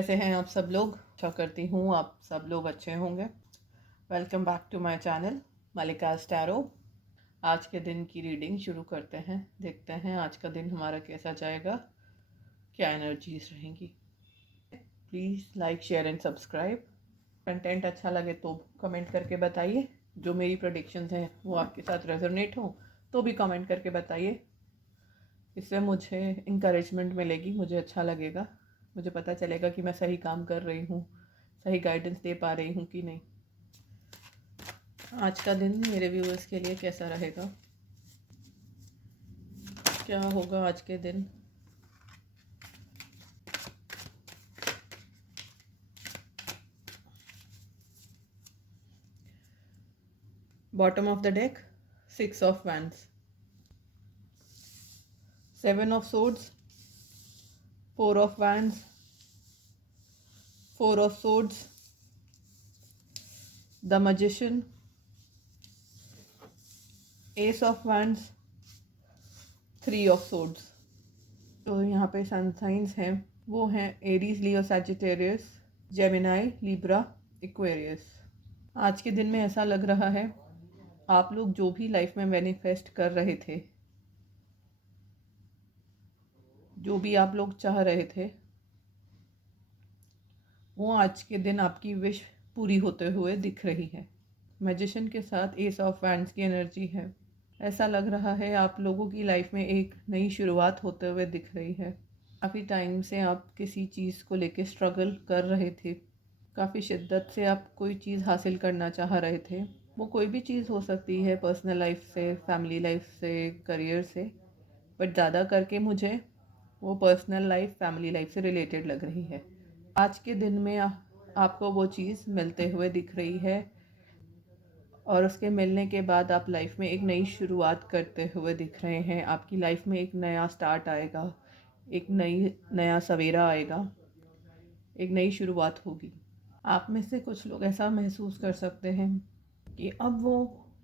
कैसे हैं आप सब लोग। आशा करती हूँ आप सब लोग अच्छे होंगे। Welcome back to my channel Malika's tarot. आज के दिन की रीडिंग शुरू करते हैं। देखते हैं आज का दिन हमारा कैसा जाएगा, क्या एनर्जीज रहेंगी। Please like share and subscribe. Content अच्छा लगे तो कमेंट करके बताइए। जो मेरी प्रेडिक्शंस हैं वो आपके साथ रेजोनेट हो तो भी कमेंट करके बताइए। इससे मुझे इंकरेजमेंट मिलेगी, मुझे अच्छा लगेगा, मुझे पता चलेगा कि मैं सही काम कर रही हूँ, सही गाइडेंस दे पा रही हूँ कि नहीं। आज का दिन मेरे व्यूअर्स के लिए कैसा रहेगा, क्या होगा आज के दिन। Bottom of the deck 6 of wands, 7 of swords, 4 of wands, 4 of swords, the magician, S of wands, 3 of swords. तो यहाँ पे सन साइंस हैं वो हैं एरीज, लियो, सैजिटेरियस, जेमिनाई, लिब्रा, एक्वेरियस। आज के दिन में ऐसा लग रहा है आप लोग जो भी लाइफ में मैनिफेस्ट कर रहे थे, जो भी आप लोग चाह रहे थे, वो आज के दिन आपकी विश पूरी होते हुए दिख रही है। मैजिशियन के साथ एस ऑफ वैंड्स की एनर्जी है। ऐसा लग रहा है आप लोगों की लाइफ में एक नई शुरुआत होते हुए दिख रही है। काफ़ी टाइम से आप किसी चीज़ को लेके स्ट्रगल कर रहे थे, काफ़ी शिद्दत से आप कोई चीज़ हासिल करना चाह रहे थे। वो कोई भी चीज़ हो सकती है, पर्सनल लाइफ से, फैमिली लाइफ से, करियर से, बट ज़्यादा करके मुझे वो पर्सनल लाइफ, फैमिली लाइफ से रिलेटेड लग रही है। आज के दिन में आपको वो चीज़ मिलते हुए दिख रही है और उसके मिलने के बाद आप लाइफ में एक नई शुरुआत करते हुए दिख रहे हैं। आपकी लाइफ में एक नया स्टार्ट आएगा, एक नया सवेरा आएगा, एक नई शुरुआत होगी। आप में से कुछ लोग ऐसा महसूस कर सकते हैं कि अब वो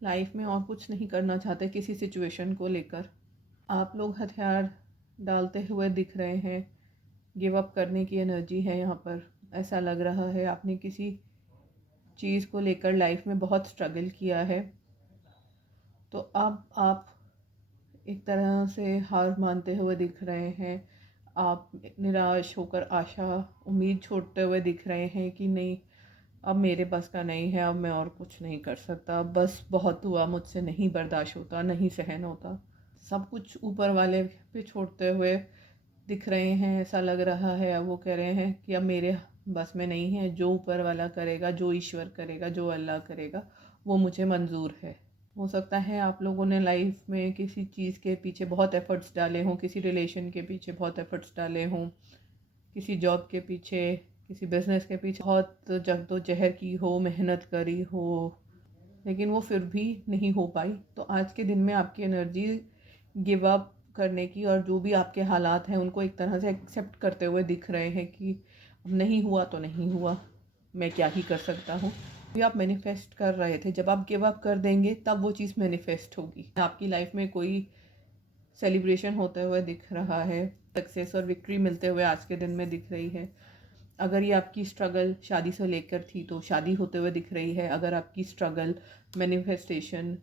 लाइफ में और कुछ नहीं करना चाहते किसी सिचुएशन को लेकर। आप लोग हथियार डालते हुए दिख रहे हैं, गिव अप करने की एनर्जी है यहाँ पर। ऐसा लग रहा है आपने किसी चीज़ को लेकर लाइफ में बहुत स्ट्रगल किया है, तो अब आप एक तरह से हार मानते हुए दिख रहे हैं। आप निराश होकर आशा, उम्मीद छोड़ते हुए दिख रहे हैं कि नहीं, अब मेरे बस का नहीं है, अब मैं और कुछ नहीं कर सकता, बस बहुत हुआ, मुझसे नहीं बर्दाश्त होता, नहीं सहन होता। सब कुछ ऊपर वाले पे छोड़ते हुए दिख रहे हैं। ऐसा लग रहा है अब वो कह रहे हैं कि अब मेरे बस में नहीं है, जो ऊपर वाला करेगा, जो ईश्वर करेगा, जो अल्लाह करेगा, वो मुझे मंजूर है। हो सकता है आप लोगों ने लाइफ में किसी चीज़ के पीछे बहुत एफ़र्ट्स डाले हों, किसी रिलेशन के पीछे बहुत एफ़र्ट्स डाले हों, किसी जॉब के पीछे, किसी बिज़नेस के पीछे बहुत जद्दोजहद की हो, मेहनत करी हो, लेकिन वो फिर भी नहीं हो पाई। तो आज के दिन में आपकी एनर्जी गिव अप करने की और जो भी आपके हालात हैं उनको एक तरह से एक्सेप्ट करते हुए दिख रहे हैं कि अब नहीं हुआ तो नहीं हुआ, मैं क्या ही कर सकता हूँ। भी आप मैनिफेस्ट कर रहे थे, जब आप गिव अप कर देंगे तब वो चीज़ मैनिफेस्ट होगी। आपकी लाइफ में कोई सेलिब्रेशन होते हुए दिख रहा है, सक्सेस और विक्ट्री मिलते हुए आज के दिन में दिख रही है। अगर ये आपकी स्ट्रगल शादी से लेकर थी तो शादी होते हुए दिख रही है। अगर आपकी स्ट्रगल मैनिफेस्टेशन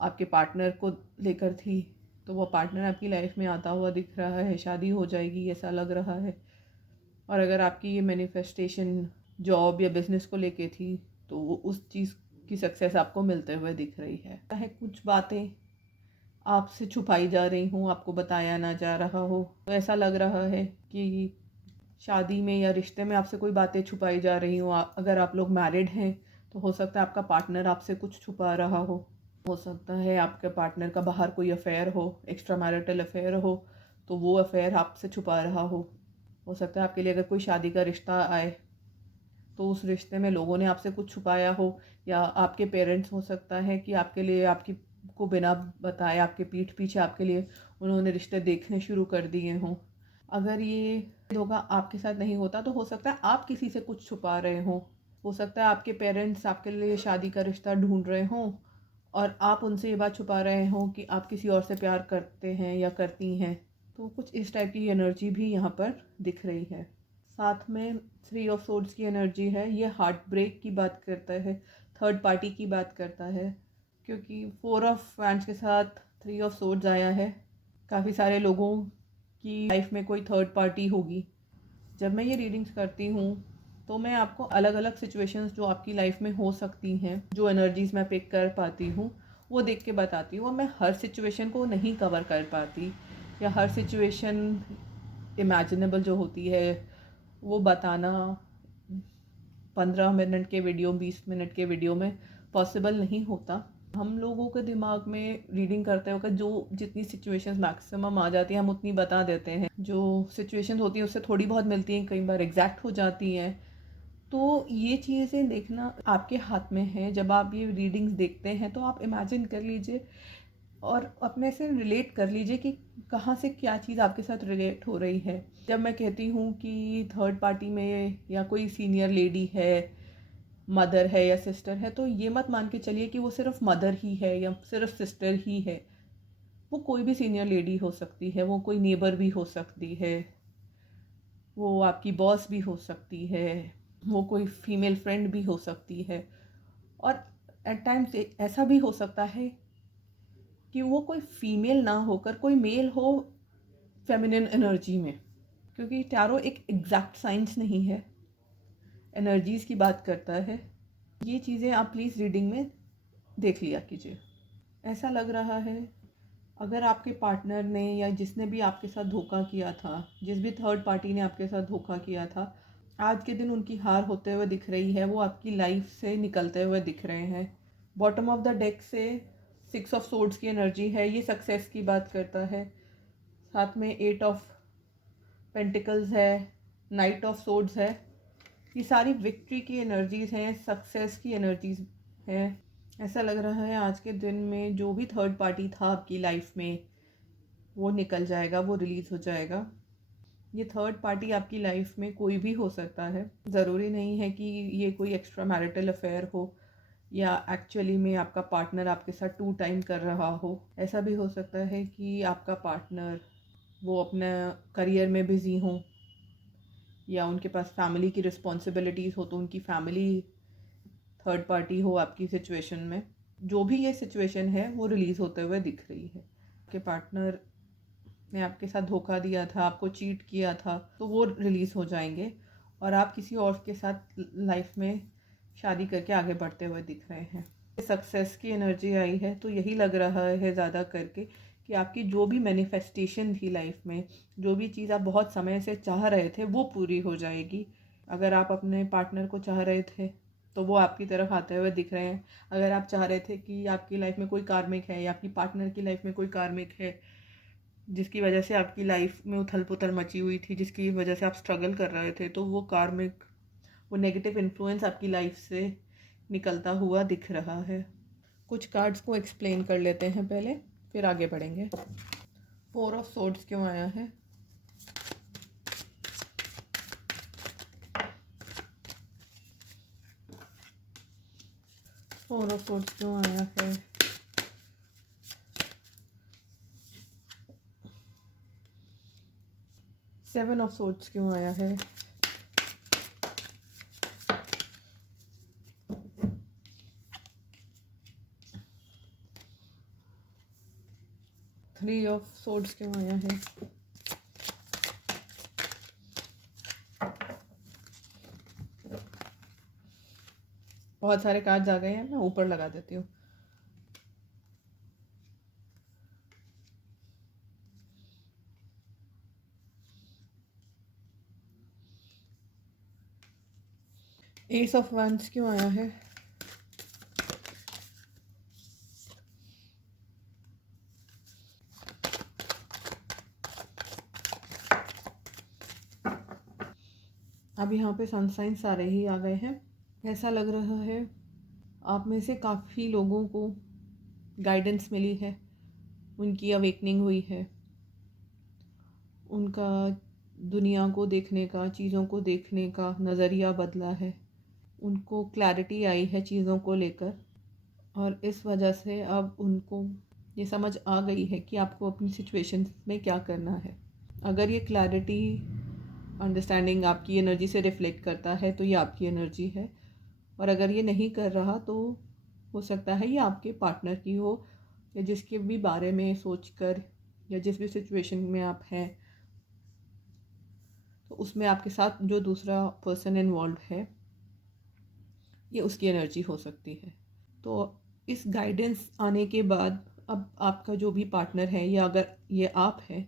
आपके पार्टनर को लेकर थी तो वो पार्टनर आपकी लाइफ में आता हुआ दिख रहा है, शादी हो जाएगी ऐसा लग रहा है। और अगर आपकी ये मैनिफेस्टेशन जॉब या बिज़नेस को लेके थी तो वो उस चीज़ की सक्सेस आपको मिलते हुए दिख रही है। कुछ बातें आपसे छुपाई जा रही हूँ, आपको बताया ना जा रहा हो, तो ऐसा लग रहा है कि शादी में या रिश्ते में आपसे कोई बातें छुपाई जा रही हो। अगर आप लोग मैरिड हैं तो हो सकता है आपका पार्टनर आपसे कुछ छुपा रहा हो सकता है आपके पार्टनर का बाहर कोई अफेयर हो, एक्स्ट्रा मैरिटल अफेयर हो, तो वो अफेयर आपसे छुपा रहा हो सकता है आपके लिए अगर कोई शादी का रिश्ता आए तो उस रिश्ते में लोगों ने आपसे कुछ छुपाया हो, या आपके पेरेंट्स हो सकता है कि आपके लिए, आपकी को बिना बताए आपके पीठ पीछे आपके लिए उन्होंने रिश्ते देखने शुरू कर दिए हों। अगर ये धोखा आपके साथ नहीं होता तो हो सकता है आप किसी से कुछ छुपा रहे हों। हो सकता है आपके पेरेंट्स आपके लिए शादी का रिश्ता ढूंढ रहे हों और आप उनसे ये बात छुपा रहे हों कि आप किसी और से प्यार करते हैं या करती हैं। तो कुछ इस टाइप की एनर्जी भी यहाँ पर दिख रही है। साथ में 3 ऑफ सोर्ड्स की एनर्जी है, ये हार्ट ब्रेक की बात करता है, थर्ड पार्टी की बात करता है, क्योंकि 4 ऑफ वैंड्स के साथ 3 ऑफ सोर्ड्स आया है। काफ़ी सारे लोगों की लाइफ में कोई थर्ड पार्टी होगी। जब मैं ये रीडिंग्स करती हूँ तो मैं आपको अलग अलग सिचुएशंस जो आपकी लाइफ में हो सकती हैं, जो एनर्जीज़ मैं पिक कर पाती हूँ, वो देख के बताती हूँ। और मैं हर सिचुएशन को नहीं कवर कर पाती, या हर सिचुएशन इमेजिनेबल जो होती है वो बताना 15 मिनट के वीडियो, 20 मिनट के वीडियो में पॉसिबल नहीं होता। हम लोगों के दिमाग में रीडिंग करते वक्त जो जितनी सिचुएशंस मैक्सिमम आ जाती हैं हम उतनी बता देते हैं। जो सिचुएशंस होती हैं उससे थोड़ी बहुत मिलती हैं, कई बार एग्जैक्ट हो जाती हैं। तो ये चीज़ें देखना आपके हाथ में है। जब आप ये रीडिंग्स देखते हैं तो आप इमेजिन कर लीजिए और अपने से रिलेट कर लीजिए कि कहाँ से क्या चीज़ आपके साथ रिलेट हो रही है। जब मैं कहती हूँ कि थर्ड पार्टी में या कोई सीनियर लेडी है, मदर है या सिस्टर है, तो ये मत मान के चलिए कि वो सिर्फ मदर ही है या सिर्फ सिस्टर ही है। वो कोई भी सीनियर लेडी हो सकती है, वो कोई नेबर भी हो सकती है, वो आपकी बॉस भी हो सकती है, वो कोई फीमेल फ्रेंड भी हो सकती है। और एट टाइम्स ऐसा भी हो सकता है कि वो कोई फीमेल ना होकर कोई मेल हो फेमिनिन एनर्जी में, क्योंकि टैरो एक एग्जैक्ट साइंस नहीं है, एनर्जीज़ की बात करता है। ये चीज़ें आप प्लीज़ रीडिंग में देख लिया कीजिए। ऐसा लग रहा है अगर आपके पार्टनर ने या जिसने भी आपके साथ धोखा किया था, जिस भी थर्ड पार्टी ने आपके साथ धोखा किया था, आज के दिन उनकी हार होते हुए दिख रही है, वो आपकी लाइफ से निकलते हुए दिख रहे हैं। बॉटम ऑफ द डेक से 6 ऑफ सोर्ड्स की एनर्जी है, ये सक्सेस की बात करता है। साथ में 8 ऑफ पेंटिकल्स है, नाइट ऑफ सोर्ड्स है। ये सारी विक्ट्री की एनर्जीज़ हैं, सक्सेस की एनर्जीज़ हैं। ऐसा लग रहा है आज के दिन में जो भी थर्ड पार्टी था आपकी लाइफ में वो निकल जाएगा, वो रिलीज़ हो जाएगा। ये थर्ड पार्टी आपकी लाइफ में कोई भी हो सकता है। ज़रूरी नहीं है कि ये कोई एक्स्ट्रा मैरिटल अफेयर हो या एक्चुअली में आपका पार्टनर आपके साथ टू टाइम कर रहा हो। ऐसा भी हो सकता है कि आपका पार्टनर वो अपना करियर में बिज़ी हो या उनके पास फैमिली की रिस्पॉन्सिबिलिटीज़ हो, तो उनकी फैमिली थर्ड पार्टी हो आपकी सिचुएशन में। जो भी ये सिचुएशन है वो रिलीज़ होते हुए दिख रही है। आपके पार्टनर ने आपके साथ धोखा दिया था, आपको चीट किया था, तो वो रिलीज़ हो जाएंगे और आप किसी और के साथ लाइफ में शादी करके आगे बढ़ते हुए दिख रहे हैं। सक्सेस की एनर्जी आई है, तो यही लग रहा है ज़्यादा करके कि आपकी जो भी मैनिफेस्टेशन थी लाइफ में, जो भी चीज़ आप बहुत समय से चाह रहे थे वो पूरी हो जाएगी। अगर आप अपने पार्टनर को चाह रहे थे तो वो आपकी तरफ आते हुए दिख रहे हैं। अगर आप चाह रहे थे कि आपकी लाइफ में कोई कार्मिक है या आपकी पार्टनर की लाइफ में कोई कार्मिक है जिसकी वजह से आपकी लाइफ में उथल पुथल मची हुई थी, जिसकी वजह से आप स्ट्रगल कर रहे थे, तो वो कार्मिक, वो नेगेटिव इन्फ्लुएंस आपकी लाइफ से निकलता हुआ दिख रहा है। कुछ कार्ड्स को एक्सप्लेन कर लेते हैं पहले, फिर आगे बढ़ेंगे। 4 ऑफ सोर्ड्स क्यों आया है? फोर ऑफ सोर्ड्स क्यों आया है? 7 ऑफ सोर्ड्स क्यों आया है? थ्री ऑफ सोर्ड्स क्यों आया है? बहुत सारे कार्ड्स आ गए हैं, मैं ऊपर लगा देती हूँ। एस ऑफ वंस क्यों आया है? अब यहाँ पे सनसाइन सारे ही आ गए हैं। ऐसा लग रहा है आप में से काफ़ी लोगों को गाइडेंस मिली है, उनकी अवेकनिंग हुई है, उनका दुनिया को देखने का, चीज़ों को देखने का नज़रिया बदला है, उनको क्लैरिटी आई है चीज़ों को लेकर, और इस वजह से अब उनको ये समझ आ गई है कि आपको अपनी सिचुएशन में क्या करना है। अगर ये क्लैरिटी अंडरस्टैंडिंग आपकी एनर्जी से रिफ्लेक्ट करता है तो ये आपकी एनर्जी है। और अगर ये नहीं कर रहा तो हो सकता है ये आपके पार्टनर की हो, या जिसके भी बारे में सोचकर या जिस भी सिचुएशन में आप हैं तो उसमें आपके साथ जो दूसरा पर्सन इन्वॉल्व है ये उसकी एनर्जी हो सकती है। तो इस गाइडेंस आने के बाद अब आपका जो भी पार्टनर है या अगर ये आप है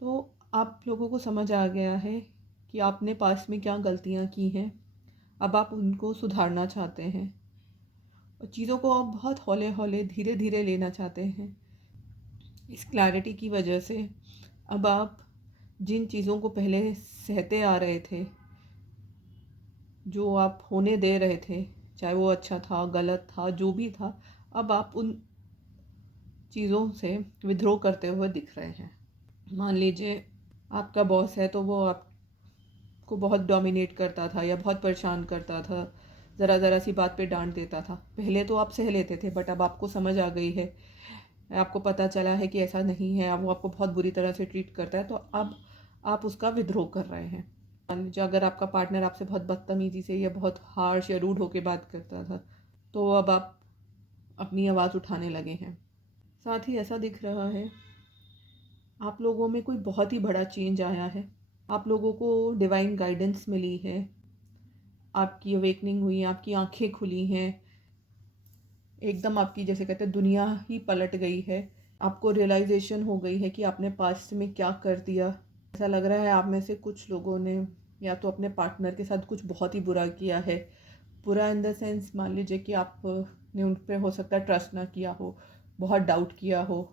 तो आप लोगों को समझ आ गया है कि आपने पास्ट में क्या गलतियाँ की हैं, अब आप उनको सुधारना चाहते हैं और चीज़ों को आप बहुत हौले हौले धीरे धीरे लेना चाहते हैं। इस क्लैरिटी की वजह से अब आप जिन चीज़ों को पहले सहते आ रहे थे, जो आप होने दे रहे थे, चाहे वो अच्छा था गलत था जो भी था, अब आप उन चीज़ों से विद्रोह करते हुए दिख रहे हैं। मान लीजिए आपका बॉस है तो वो आपको बहुत डोमिनेट करता था या बहुत परेशान करता था, ज़रा सी बात पे डांट देता था। पहले तो आप सह लेते थे बट अब आपको समझ आ गई है, आपको पता चला है कि ऐसा नहीं है, अब वो आपको बहुत बुरी तरह से ट्रीट करता है तो अब आप उसका विद्रोह कर रहे हैं। मान लीजिए अगर आपका पार्टनर आपसे बहुत बदतमीज़ी से या बहुत हार्श या रूड होकर बात करता था तो अब आप अपनी आवाज़ उठाने लगे हैं। साथ ही ऐसा दिख रहा है आप लोगों में कोई बहुत ही बड़ा चेंज आया है, आप लोगों को डिवाइन गाइडेंस मिली है, आपकी अवेकनिंग हुई, आपकी आंखें खुली हैं, एकदम आपकी जैसे कहते हैं दुनिया ही पलट गई है। आपको रियलाइजेशन हो गई है कि आपने पास्ट में क्या कर दिया। ऐसा लग रहा है आप में से कुछ लोगों ने या तो अपने पार्टनर के साथ कुछ बहुत ही बुरा किया है। बुरा इन द सेंस मान लीजिए कि आपने उन पर हो सकता है ट्रस्ट ना किया हो, बहुत डाउट किया हो,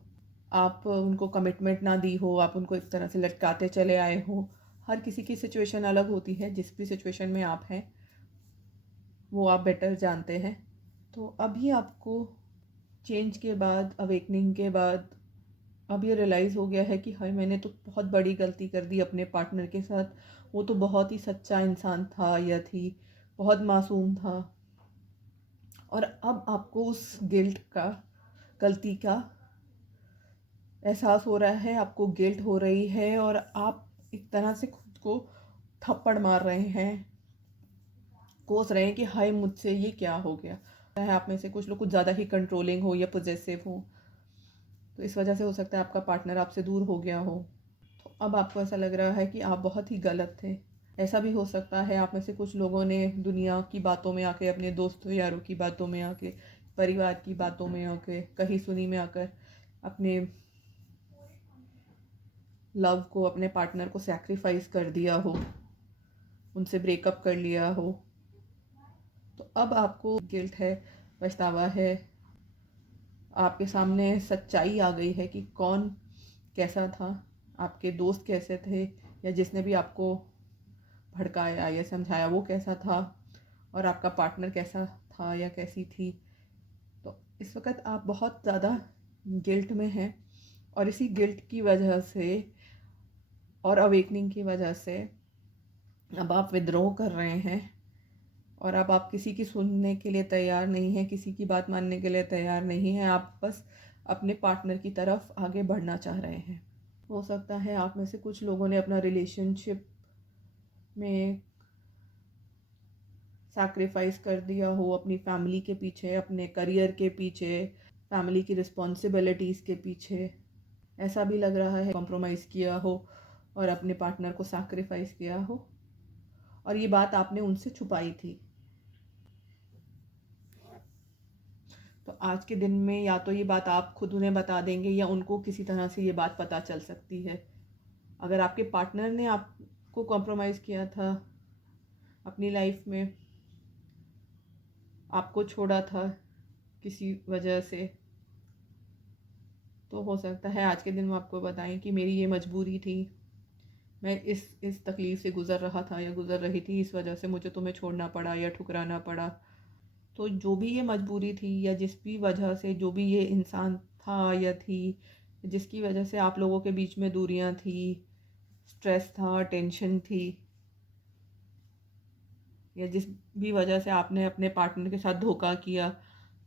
आप उनको कमिटमेंट ना दी हो, आप उनको एक तरह से लटकाते चले आए हो। हर किसी की सिचुएशन अलग होती है, जिस भी सिचुएशन में आप हैं वो आप बेटर जानते हैं। तो अभी आपको चेंज के बाद, अवेकनिंग के बाद अब ये रियलाइज़ हो गया है कि हाय मैंने तो बहुत बड़ी गलती कर दी अपने पार्टनर के साथ। वो तो बहुत ही सच्चा इंसान था या थी, बहुत मासूम था। और अब आपको उस गिल्ट का, गलती का एहसास हो रहा है, आपको गिल्ट हो रही है और आप एक तरह से खुद को थप्पड़ मार रहे हैं, कोस रहे हैं कि हाय मुझसे ये क्या हो गया है। आप में से कुछ लोग कुछ ज़्यादा ही कंट्रोलिंग हो या पोजेसिव हो, तो इस वजह से हो सकता है आपका पार्टनर आपसे दूर हो गया हो। तो अब आपको ऐसा लग रहा है कि आप बहुत ही गलत थे। ऐसा भी हो सकता है आप में से कुछ लोगों ने दुनिया की बातों में आके, अपने दोस्तों यारों की बातों में आके, परिवार की बातों में आके, कहीं सुनी में आकर अपने लव को, अपने पार्टनर को सैक्रिफाइस कर दिया हो, उनसे ब्रेकअप कर लिया हो। तो अब आपको गिल्ट है, पछतावा है, आपके सामने सच्चाई आ गई है कि कौन कैसा था, आपके दोस्त कैसे थे या जिसने भी आपको भड़काया या समझाया वो कैसा था, और आपका पार्टनर कैसा था या कैसी थी। तो इस वक्त आप बहुत ज़्यादा गिल्ट में हैं और इसी गिल्ट की वजह से और अवेकनिंग की वजह से अब आप विद्रोह कर रहे हैं और अब आप किसी की सुनने के लिए तैयार नहीं हैं, किसी की बात मानने के लिए तैयार नहीं हैं। आप बस अपने पार्टनर की तरफ आगे बढ़ना चाह रहे हैं। हो सकता है आप में से कुछ लोगों ने अपना रिलेशनशिप में सैक्रिफाइस कर दिया हो, अपनी फैमिली के पीछे, अपने करियर के पीछे, फैमिली की रिस्पॉन्सिबिलिटीज़ के पीछे। ऐसा भी लग रहा है कॉम्प्रोमाइज़ किया हो और अपने पार्टनर को सैक्रिफाइस किया हो और ये बात आपने उनसे छुपाई थी। तो आज के दिन में या तो ये बात आप खुद उन्हें बता देंगे या उनको किसी तरह से ये बात पता चल सकती है। अगर आपके पार्टनर ने आपको कॉम्प्रोमाइज़ किया था अपनी लाइफ में, आपको छोड़ा था किसी वजह से, तो हो सकता है आज के दिन वो आपको बताएं कि मेरी ये मजबूरी थी, मैं इस तकलीफ़ से गुज़र रहा था या गुज़र रही थी, इस वजह से मुझे तुम्हें छोड़ना पड़ा या ठुकराना पड़ा। तो जो भी ये मजबूरी थी या जिस भी वजह से, जो भी ये इंसान था या थी जिसकी वजह से आप लोगों के बीच में दूरियां थी, स्ट्रेस था, टेंशन थी, या जिस भी वजह से आपने अपने पार्टनर के साथ धोखा किया,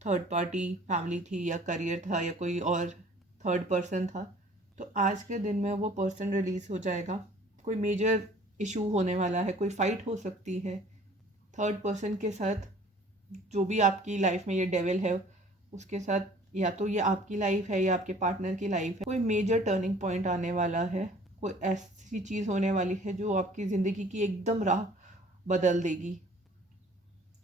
थर्ड पार्टी फैमिली थी या करियर था या कोई और थर्ड पर्सन था, तो आज के दिन में वो पर्सन रिलीज़ हो जाएगा कोई मेजर इशू होने वाला है, कोई फाइट हो सकती है थर्ड पर्सन के साथ। जो भी आपकी लाइफ में ये डेविल है उसके साथ, या तो ये आपकी लाइफ है या आपके पार्टनर की लाइफ है, कोई मेजर टर्निंग पॉइंट आने वाला है। कोई ऐसी चीज़ होने वाली है जो आपकी ज़िंदगी की एकदम राह बदल देगी।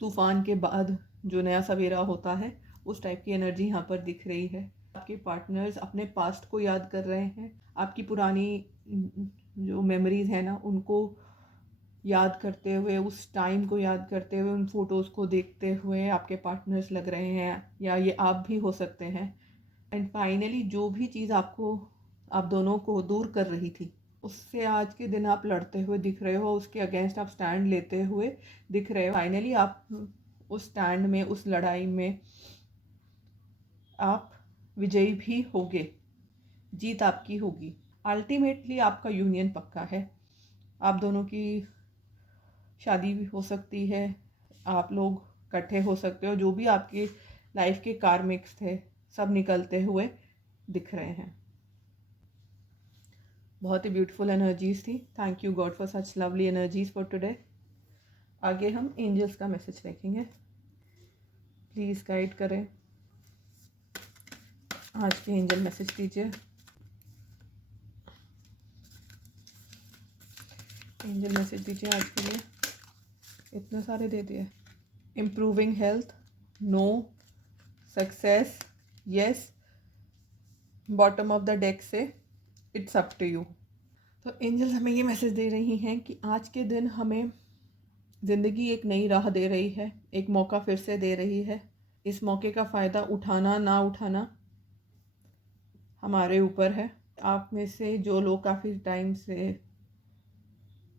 तूफान के बाद जो नया सवेरा होता है, उस टाइप की एनर्जी यहाँ पर दिख रही है। आपके पार्टनर्स अपने पास्ट को याद कर रहे हैं, आपकी पुरानी जो मेमोरीज है ना, उनको याद करते हुए, उस टाइम को याद करते हुए, उन फोटोज़ को देखते हुए आपके पार्टनर्स लग रहे हैं, या ये आप भी हो सकते हैं। एंड फाइनली जो भी चीज़ आपको, आप दोनों को दूर कर रही थी, उससे आज के दिन आप लड़ते हुए दिख रहे हो, उसके अगेंस्ट आप स्टैंड लेते हुए दिख रहे हो। फाइनली आप उस स्टैंड में, उस लड़ाई में आप विजयी भी होगे, जीत आपकी होगी। अल्टीमेटली आपका यूनियन पक्का है, आप दोनों की शादी भी हो सकती है, आप लोग इकट्ठे हो सकते हो। जो भी आपकी लाइफ के कार्मिक्स थे सब निकलते हुए दिख रहे हैं। बहुत ही ब्यूटीफुल एनर्जीज थी। Thank you God for such lovely energies for today. आगे हम एंजल्स का मैसेज देखेंगे। प्लीज़ गाइड करें, आज के एंजल मैसेज दीजिए। एंजल मैसेज दीजिए आज के लिए। इतने सारे दे दिए। Improving health, no, success, yes, bottom of the deck से इट्स अप टू यू। तो एंजल्स हमें ये मैसेज दे रही हैं कि आज के दिन हमें ज़िंदगी एक नई राह दे रही है, एक मौका फिर से दे रही है। इस मौके का फ़ायदा उठाना ना उठाना हमारे ऊपर है। आप में से जो लोग काफ़ी टाइम से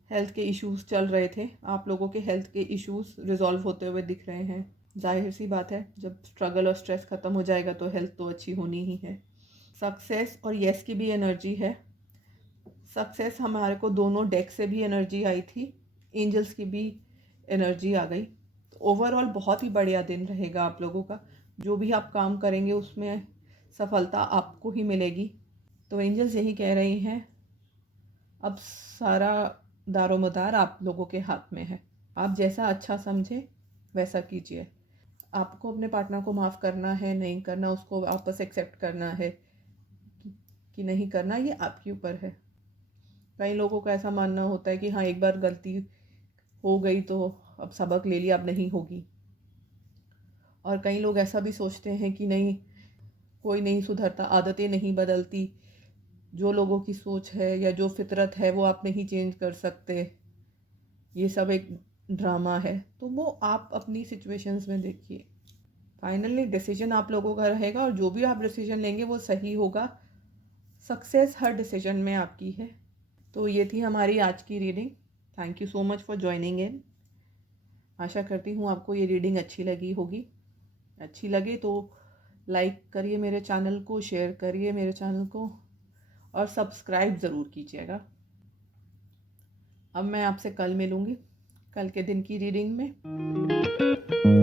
हेल्थ के इश्यूज़ चल रहे थे, आप लोगों के हेल्थ के इश्यूज़ रिजॉल्व होते हुए दिख रहे हैं। जाहिर सी बात है, जब स्ट्रगल और स्ट्रेस ख़त्म हो जाएगा तो हेल्थ तो अच्छी होनी ही है। सक्सेस और यस की भी एनर्जी है। सक्सेस हमारे को दोनों डेक से भी एनर्जी आई थी, एंजल्स की भी एनर्जी आ गई। तो ओवरऑल बहुत ही बढ़िया दिन रहेगा आप लोगों का। जो भी आप काम करेंगे उसमें सफलता आपको ही मिलेगी। तो एंजल्स यही कह रही हैं, अब सारा दारोमदार आप लोगों के हाथ में है। आप जैसा अच्छा समझे वैसा कीजिए। आपको अपने पार्टनर को माफ़ करना है, नहीं करना, उसको वापस एक्सेप्ट करना है कि नहीं करना, ये आपके ऊपर है। कई लोगों का ऐसा मानना होता है कि हाँ, एक बार गलती हो गई तो अब सबक ले लिया, अब नहीं होगी। और कई लोग ऐसा भी सोचते हैं कि नहीं, कोई नहीं सुधरता, आदतें नहीं बदलती, जो लोगों की सोच है या जो फितरत है वो आप नहीं चेंज कर सकते, ये सब एक ड्रामा है। तो वो आप अपनी सिचुएशंस में देखिए। फाइनली डिसीजन आप लोगों का रहेगा और जो भी आप डिसीजन लेंगे वो सही होगा। सक्सेस हर डिसीजन में आपकी है। तो ये थी हमारी आज की reading. Thank you so much for joining in. आशा करती हूँ आपको ये रीडिंग अच्छी लगी होगी। अच्छी लगे तो लाइक करिए मेरे चैनल को, शेयर करिए मेरे चैनल को और सब्सक्राइब ज़रूर कीजिएगा। अब मैं आपसे कल मिलूँगी, कल के दिन की रीडिंग में।